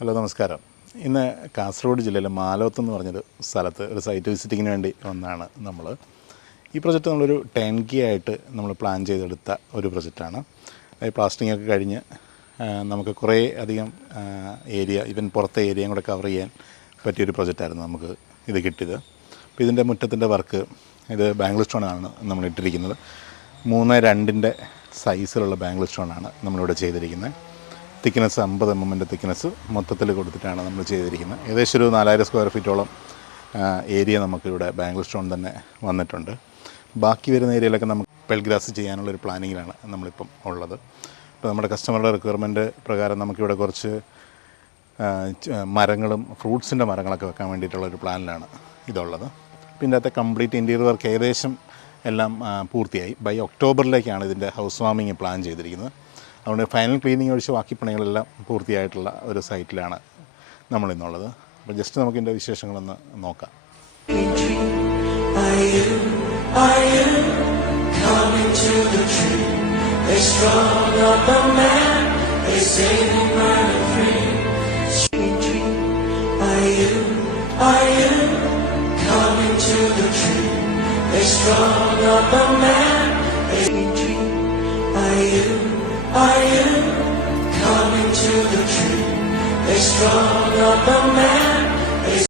Hello, നമസ്കാരം. ഇന്ന് കാസർഗോഡ് ജില്ലയിലെ മാലോത്ത് എന്ന് പറഞ്ഞൊരു സ്ഥലത്ത് ഒരു സൈറ്റ് വിസിറ്റിങ്ങിന് വേണ്ടി വന്നതാണ് നമ്മൾ. ഈ പ്രൊജക്റ്റ് നമ്മളൊരു 10K ആയിട്ട് നമ്മൾ പ്ലാൻ ചെയ്തെടുത്ത ഒരു പ്രൊജക്റ്റാണ്. പ്ലാസ്റ്റിംഗ് ഒക്കെ കഴിഞ്ഞ് നമുക്ക് കുറേ അധികം ഏരിയ, ഈവൻ പുറത്തെ ഏരിയയും കൂടെ കവർ ചെയ്യാൻ പറ്റിയൊരു പ്രൊജക്റ്റായിരുന്നു നമുക്ക് ഇത് കിട്ടിയത്. അപ്പോൾ ഇതിൻ്റെ മുറ്റത്തിൻ്റെ വർക്ക്, ഇത് ബാംഗിൾ സ്റ്റോണാണ് നമ്മൾ ഇട്ടിരിക്കുന്നത്. 3:2 സൈസിലുള്ള ബാംഗിൾ സ്റ്റോണാണ് നമ്മളിവിടെ ചെയ്തിരിക്കുന്നത്. തിക്നെസ് 50 mm തിക്നെസ് മൊത്തത്തിൽ കൊടുത്തിട്ടാണ് നമ്മൾ ചെയ്തിരിക്കുന്നത്. ഏകദേശം ഒരു 4000 സ്ക്വയർ ഫീറ്റോളം ഏരിയ നമുക്കിവിടെ ബാംഗിൾ സ്റ്റോൺ തന്നെ വന്നിട്ടുണ്ട്. ബാക്കി വരുന്ന ഏരിയയിലൊക്കെ നമുക്ക് പെൽഗ്രാസ് ചെയ്യാനുള്ളൊരു പ്ലാനിങ്ങിലാണ് നമ്മളിപ്പം ഉള്ളത്. ഇപ്പോൾ നമ്മുടെ കസ്റ്റമറുടെ റിക്വയർമെൻറ്റ് പ്രകാരം നമുക്കിവിടെ കുറച്ച് മരങ്ങളും ഫ്രൂട്ട്സിൻ്റെ മരങ്ങളൊക്കെ വെക്കാൻ വേണ്ടിയിട്ടുള്ളൊരു പ്ലാനിലാണ് ഇതുള്ളത്. പിന്നെ അതിൻ്റെ കംപ്ലീറ്റ് ഇൻറ്റീരിയർ വർക്ക് ഏകദേശം എല്ലാം പൂർത്തിയായി. ബൈ ഒക്ടോബറിലേക്കാണ് ഇതിൻ്റെ ഹൗസ് വാമിങ് പ്ലാൻ ചെയ്തിരിക്കുന്നത്. അതുകൊണ്ട് ഫൈനൽ ക്ലീനിങ് ഒഴിച്ച് ബാക്കി പണികളെല്ലാം പൂർത്തിയായിട്ടുള്ള ഒരു സൈറ്റിലാണ് നമ്മളിന്നുള്ളത്. അപ്പോൾ ജസ്റ്റ് നമുക്ക് ഇതിൻ്റെ വിശേഷങ്ങളൊന്ന് നോക്കാം. Are you coming to the tree? They strung up a man.